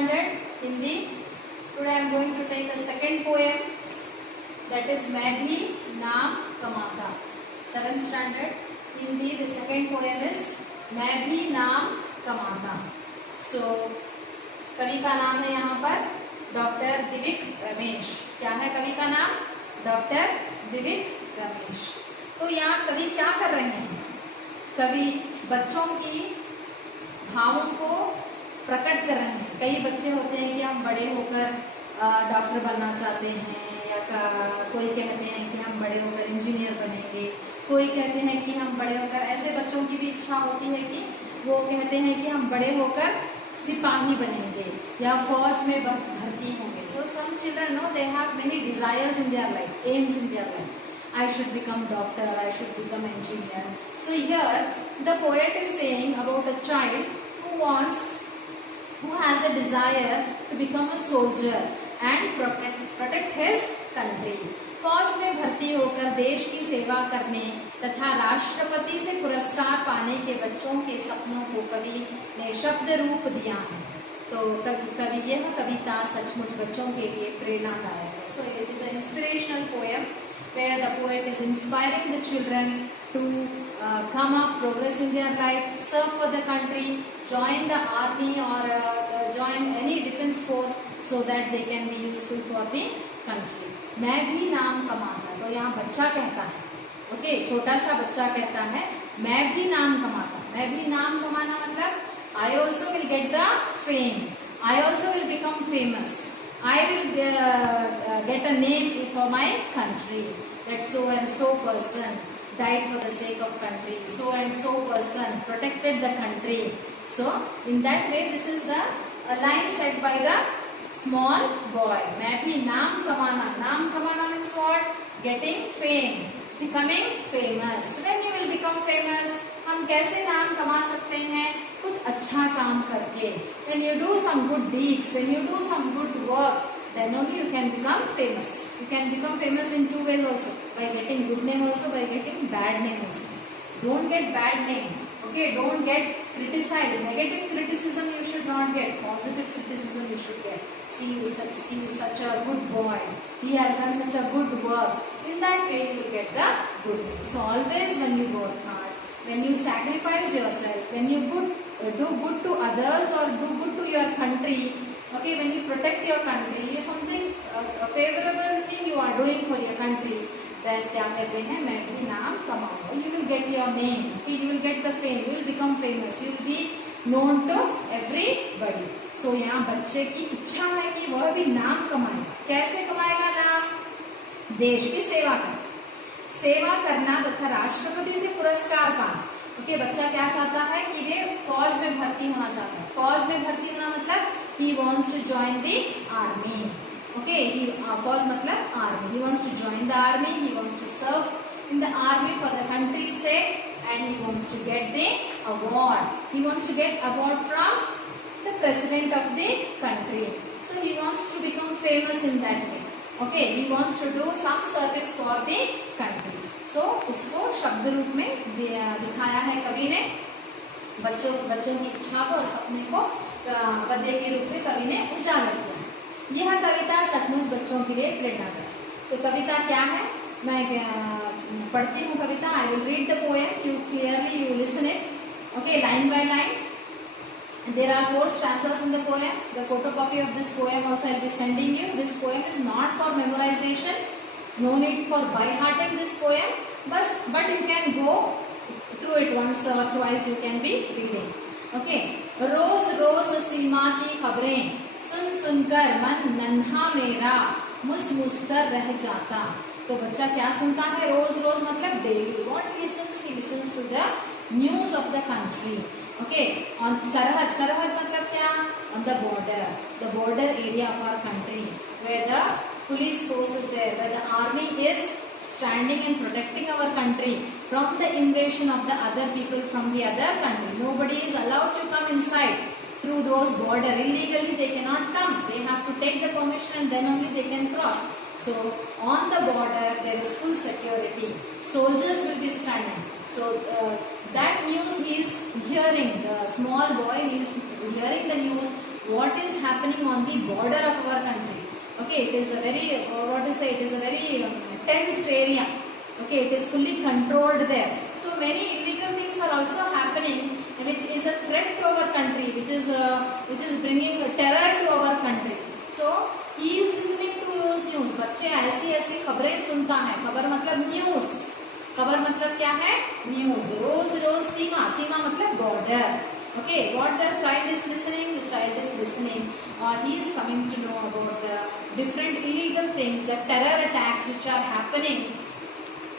standard Hindi. Today I am going to take a second poem, that is मैं भी नाम कमाता. 7th standard Hindi. The second poem is मैं भी नाम कमाता. So कवि का नाम है यहाँ पर डॉक्टर दिविक रमेश. क्या है कवि का नाम? डॉक्टर दिविक रमेश. तो यहाँ कवि क्या कर रहे हैं? कवि बच्चों की भावों को प्रकट कर रहे हैं. कई बच्चे होते हैं कि हम बड़े होकर डॉक्टर बनना चाहते हैं, या कोई कहते हैं कि हम बड़े होकर इंजीनियर बनेंगे, कोई कहते हैं कि हम बड़े होकर, ऐसे बच्चों की भी इच्छा होती है कि वो कहते हैं कि हम बड़े होकर सिपाही बनेंगे या फौज में भर्ती होंगे. So some children no they have many desires in their life, aims in their life. I should become doctor, I should become engineer. So here the poet is saying about a child who has a desire to become a soldier and protect his country. फौज में भर्ती होकर देश की सेवा करने तथा राष्ट्रपति से पुरस्कार पाने के बच्चों के सपनों को कवि ने शब्द रूप दिया है. तो कवि यह कविता सचमुच बच्चों के लिए प्रेरणादायक है. So it is an inspirational poem where the poet is inspiring the children to come up, progress in their life, serve for the country, join the army or join any defense force so that they can be useful for the country. मैं भी नाम कमाता. तो यहाँ बच्चा कहता है, okay, छोटा सा बच्चा कहता है मैं भी नाम कमाता. मैं भी नाम कमाना मतलब I also will get the fame, I also will become famous, I will get a name for my country, that so and so person died for the sake of country, so and so person protected the country. So in that way this is the line said by the small boy. मैं भी नाम कमाना. नाम कमाना means what? Getting fame, becoming famous. When you will become famous, हम कैसे नाम कमा सकते हैं? कुछ अच्छा काम करके. When you do some good deeds, when you do some good work, then only you can become famous. You can become famous in two ways also, by getting good name also, by getting bad name also. Don't get bad name, okay? Don't get criticized. Negative criticism you should not get. Positive criticism you should get. See is such a good boy, he has done such a good work. In that way you will get the good name. So always when you work hard, when you sacrifice yourself, when you do good to others or do good to your country, okay, when you protect your country, something a favorable thing you are doing for your country, then क्या कहते हैं? मैं भी नाम कमाऊंगा. You will get your name, okay? You will get the fame, you will become famous, you will be known to everybody. So यहाँ बच्चे की इच्छा है कि वह भी नाम कमाएगा. कैसे कमाएगा नाम? देश की सेवा करना, सेवा करना तथा राष्ट्रपति से पुरस्कार पाना. ओके, बच्चा क्या चाहता है कि वे फौज में भर्ती होना चाहता है. फौज में भर्ती होना मतलब he wants to join the army. Okay, फौज मतलब army. He wants to join the army. He wants to serve in the army for the country's sake, and he wants to get the award. He wants to get award from the president of the country. So he wants to become famous in that way. Okay, he wants to do some service for the country. So इसको शब्द रूप में दिखाया है कवि ने. बच्चों की इच्छा को और सपने को पद्य के रूप में कवि ने उजागर किया. यह कविता सचमुच बच्चों के लिए प्रेरणादायक है. तो कविता क्या है? मैं पढ़ती हूँ कविता. I will read the poem, you clearly you listen it, okay, line by line. There are 4 stanzas in the poem. The photocopy of this poem also I will be sending you. This poem is not for memorization. No need for by-hearting this poem. But you can go through it once or twice. You can be reading. Okay. रोज रोज सीमा की खबरें सुन सुनकर मन नन्हा मेरा मुस्मुस्कर रह जाता. तो बच्चा क्या सुनता है? रोज रोज मतलब daily. What he listens? He listens to the news of the country. Okay, on सरहद. सरहद मतलब क्या? On the border area of our country, where the police force is there, where the army is standing and protecting our country from the invasion of the other people from the other country. Nobody is allowed to come inside through those border. Illegally they cannot come. They have to take the permission and then only they can cross. So on the border there is full security. Soldiers will be standing. So that news he is hearing. The small boy is hearing the news what is happening on the border of our country. Okay, it is a very, what to say, it is a very tensed area. Okay, it is fully controlled there. So many illegal things are also happening, which is a threat to our country, which is bringing terror to our country. So he is listening to those news. बच्चे ऐसी ऐसी खबरें सुनता है. खबर मतलब news. खबर मतलब क्या है? न्यूज. रोज रोज सीमा. सीमा मतलब border. Okay, what the child is listening? The child is listening, or he is coming to know about the different illegal things, the terror attacks which are happening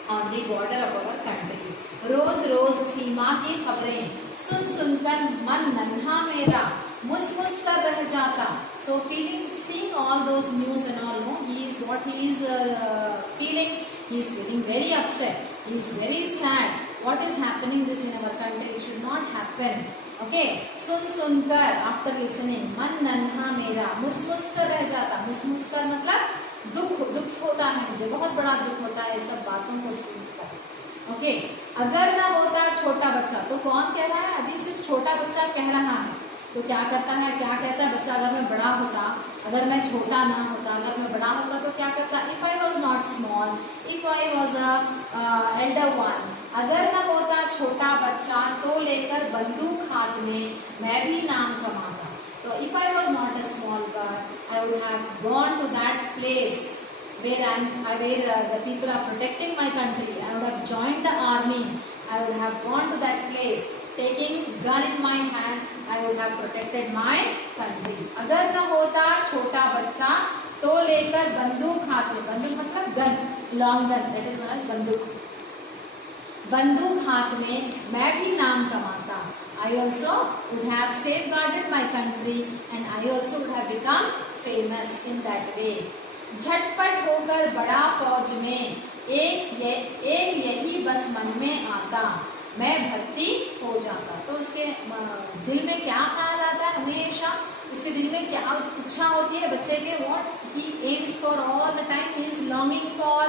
on the border of our country. रोज रोज सीमा की खबरें सुन सुनकर मन नन्हा मेरा मुस मुस कर रह जाता. So seeing all those news and all, no, he is feeling. He is feeling very upset. He is very sad. What is happening this in our country? It should not happen. Okay, सुन सुनकर, after listening, मन नन्हा मेरा मुस मुस कर रह जाता. मुस मुस कर मतलब दुख होता है मुझे, बहुत बड़ा दुख होता है सब बातों को सुनकर. ओके, अगर ना होता छोटा बच्चा, तो कौन कह रहा है? अभी सिर्फ छोटा बच्चा कह रहा है. तो क्या करता है, क्या कहता है बच्चा? अगर मैं बड़ा होता, अगर मैं छोटा ना होता, अगर मैं बड़ा होता तो क्या करता? If I was not small, if I was Elder one. अगर ना होता छोटा बच्चा तो लेकर बंदूक हाथ में मैं भी नाम कमाता. तो if I was not a small girl, I would have gone to that place where the people are protecting my country. I would have joined the army. I would have gone to that place, taking gun in my hand. I would have protected my country. अगर न होता छोटा बच्चा तो लेकर बंदूक हाथ में. बंदूक मतलब gun, long gun, that is known as बंदूक. बंदूक हाथ में मैं भी नाम कमाता. I also would have safeguarded my country and I also would have become famous in that way. झटपट होकर बड़ा फौज में एक यही बस मन में आता, मैं भर्ती हो जाता. तो उसके दिल में क्या ख्याल आता है हमेशा? उसके दिल में क्या इच्छा होती है बच्चे के? What he AIIMS for all the time, he is longing for.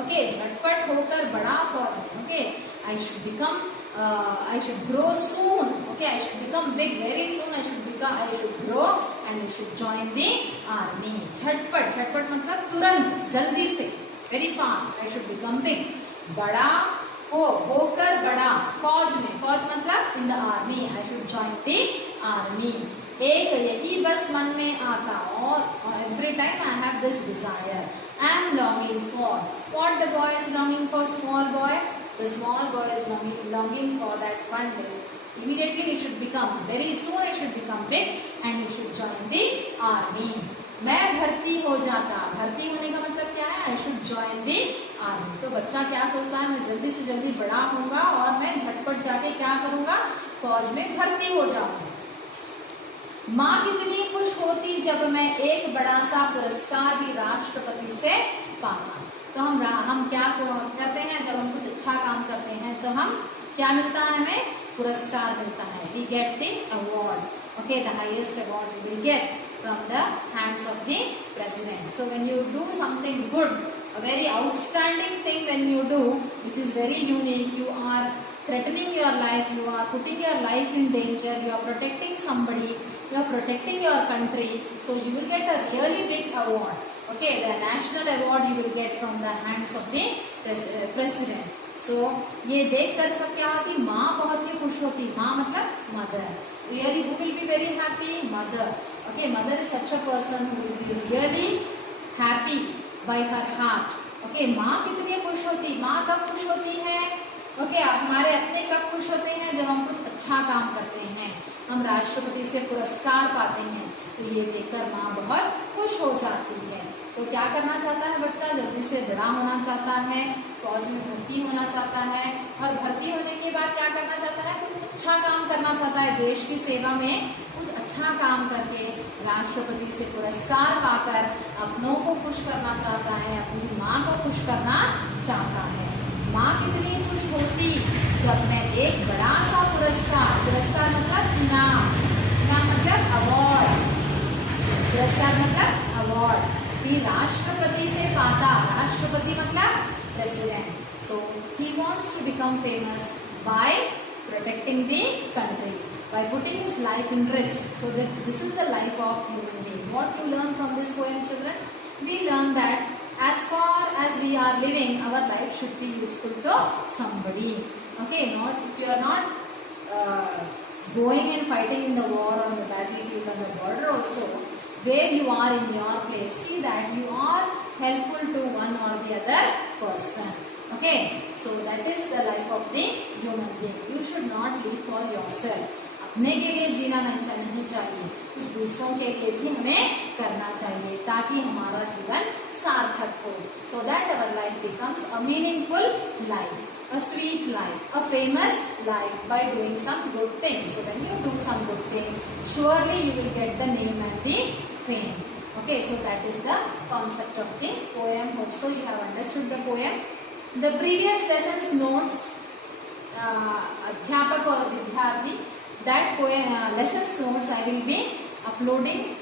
Okay, झटपट होकर बड़ा फौज में. Okay, I should become, I should grow soon. Okay, I should become big very soon. I should grow and I should join the army. झटपट, झटपट मतलब तुरंत, जल्दी से, very fast. I should become big. बड़ा होकर बड़ा फौज में. फौज मतलब in the army. I should join the army. एक यही बस मन में आता, और every time I have this desire. I am longing for. What the boy is longing for? Small boy. The small boy is longing for that one day. Immediately he should become, very soon he should become big and he should join the army. मैं भर्ती हो जाता. भर्ती होने का मतलब क्या है? I should join the army. तो बच्चा क्या सोचता है? मैं जल्दी से जल्दी बड़ा होऊंगा और मैं झटपट जाके क्या करूंगा? फौज में भर्ती हो जाऊंगा. माँ कितनी खुश होती जब मैं एक बड़ा सा पुरस्कार भी राष्ट्रपति से पाता. तो हम क्या करते हैं? जब हम कुछ अच्छा काम करते हैं तो हम क्या मिलता है? हमें पुरस्कार मिलता है. We get the award. Okay, the highest award we will get from the hands of the president. So when you do something good, a very outstanding thing when you do, which is very unique, you are threatening your life, you are putting your life in danger, you are protecting somebody, you are protecting your country, so you will get a really big award. Okay, the national award you will get from the hands of the president. So ये देखकर सब क्या होती? माँ बहुत ही खुश होती. माँ मतलब mother. Really, who will be very happy? Mother. Okay, mother is such a person who will be really happy by her heart. Okay, माँ कितनी खुश होती? माँ कब खुश होती है? Okay, हमारे अपने कब खुश होते हैं? जब हम कुछ अच्छा काम करते हैं, हम राष्ट्रपति से पुरस्कार पाते हैं, तो ये देखकर माँ बहुत खुश हो जाती है. तो क्या करना चाहता है बच्चा? जल्दी से बड़ा होना चाहता है, फौज में भर्ती होना चाहता है, और भर्ती होने के बाद क्या करना चाहता है? कुछ अच्छा काम करना चाहता है. देश की सेवा में कुछ अच्छा काम करके राष्ट्रपति से पुरस्कार पाकर अपनों को खुश करना चाहता है, अपनी माँ को खुश करना चाहता है. माँ कितनी खुश होती जब मैं एक बड़ा सा पुरस्कार मतलब इनाम, मतलब अवार्ड, पुरस्कार मतलब अवार्ड, भी राष्ट्रपति से पाता. राष्ट्रपति मतलब president. So he wants to become famous by protecting the country. by putting his life in risk. So that this is the life of human being. What you learn from this poem, children? We learn that as far as we are living, our life should be useful to somebody. Okay, not if you are not going and fighting in the war on the battlefield on the border also, where you are in your place, see that you are helpful to one or the other person. Okay, so that is the life of the human being. You should not live for yourself. अपने के लिए जीना नहीं चाहिए, कुछ दूसरों के लिए भी हमें करना चाहिए ताकि हमारा जीवन सार्थक हो. So that our life becomes a meaningful life, a sweet life, a famous life by doing some good things. So when you do some good thing, surely you will get the name and the fame. Okay, so that is the concept of the poem. Hope so you have understood the poem. The previous lessons notes, अध्यापक और विद्यार्थी, that poem lessons notes I will be uploading.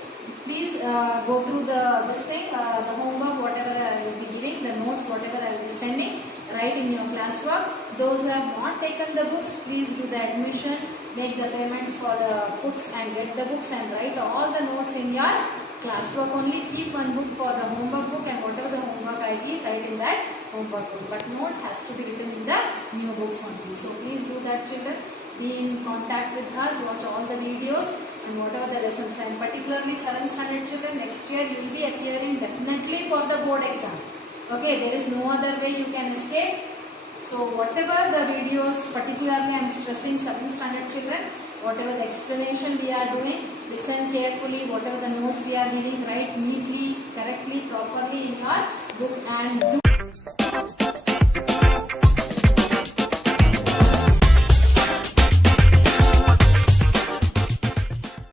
Please go through this thing, the homework, whatever I will be giving, the notes, whatever I will be sending, write in your classwork. Those who have not taken the books, please do the admission, make the payments for the books and get the books and write all the notes in your classwork only. Keep one book for the homework book, and whatever the homework I give, write in that homework book. But notes has to be written in the new books only. So please do that, children. Be in contact with us, watch all the videos and whatever the lessons, and particularly 7th standard children, next year you will be appearing definitely for the board exam. Okay, there is no other way you can escape. So whatever the videos, particularly I am stressing 7th standard children, whatever the explanation we are doing, listen carefully, whatever the notes we are giving, write neatly, correctly, properly in your book and do